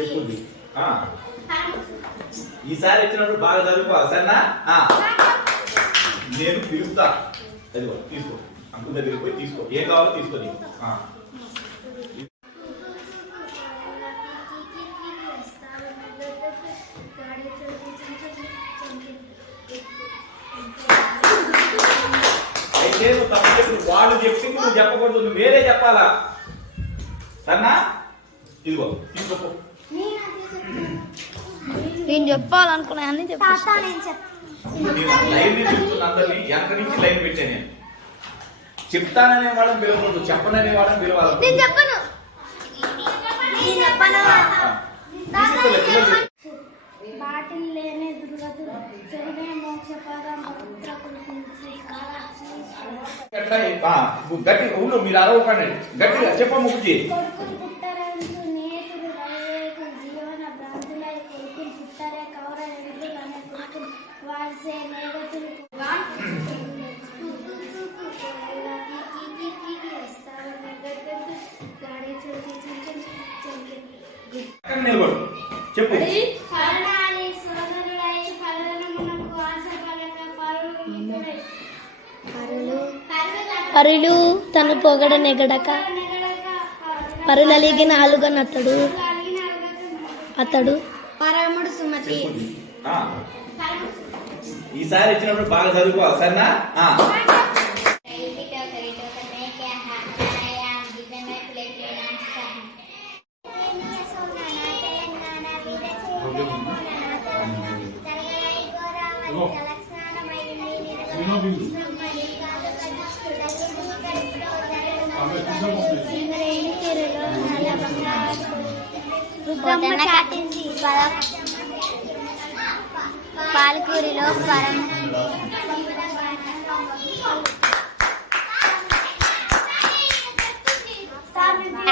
చెప్పుంది. ఈసారి ఇచ్చినప్పుడు బాగా చదువుకోవాలి సరేనా? నేను పిలుస్తా, అదిగో తీసుకో, అంకుల్ దగ్గరికి పోయి తీసుకో, ఏం కావాలో తీసుకో నీకు. అయితే నువ్వు తప్పు చెప్పి వాళ్ళు చెప్తే నువ్వు చెప్పకూడదు, నువ్వు వేరే చెప్పాలా సరేనా? ఇదిగో తీసుకో. నేను చెప్పాలనుకున్నా అన్ని లైన్ అందరినీ వెనక నుంచి లైన్ పెట్టా. నేను చెప్తాననే వాళ్ళని పిలవకూడదు, చెప్పననే వాళ్ళని పిలవాలి. గట్టి ఊళ్ళో మీరు అరవకండి, గట్టిగా చెప్ప ముగ్గుచి. నిలబడు చెప్పు. పరులు తను పొగడ నెగడక పరులలిగిన ఆలుగనతడు అతడు పరముడు సుమతి. ఈసారి ఇచ్చినప్పుడు బాగా చదువుకోవాలి సరేనా? పాలకూరిలో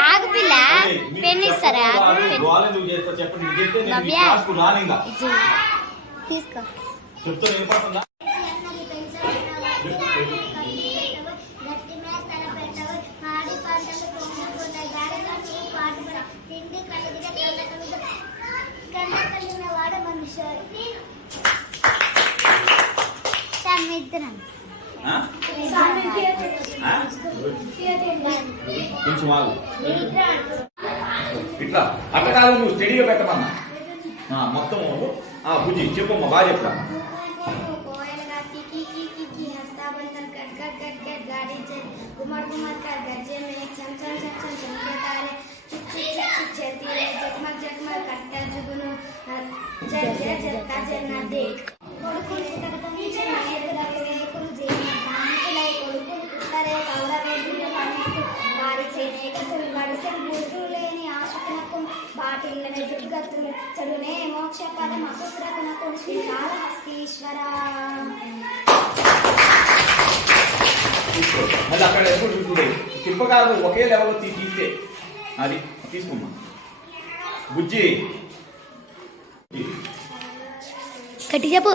ఆగుపిల్ల పెన్ ఇస్తారా? తీసుకో. కొంచెం ఆగు. ఇట్లా అట్లా కాదు, నువ్వు స్టడీగా పెట్టమన్నా మొత్తం. బుజ్జి చెప్పమ్మా, బాగా చెప్తా. చదువునే మోక్ష పదం అపుత్రకునకు శ్రీకాళహస్తీశ్వర. మళ్ళీ అక్కడ ఎప్పుడు చూసుకుంటే తిప్పకాలు ఒకే లెవెల్లో తీస్తే అది తీసుకున్నా. బుజ్జి గట్టి చెప్పు.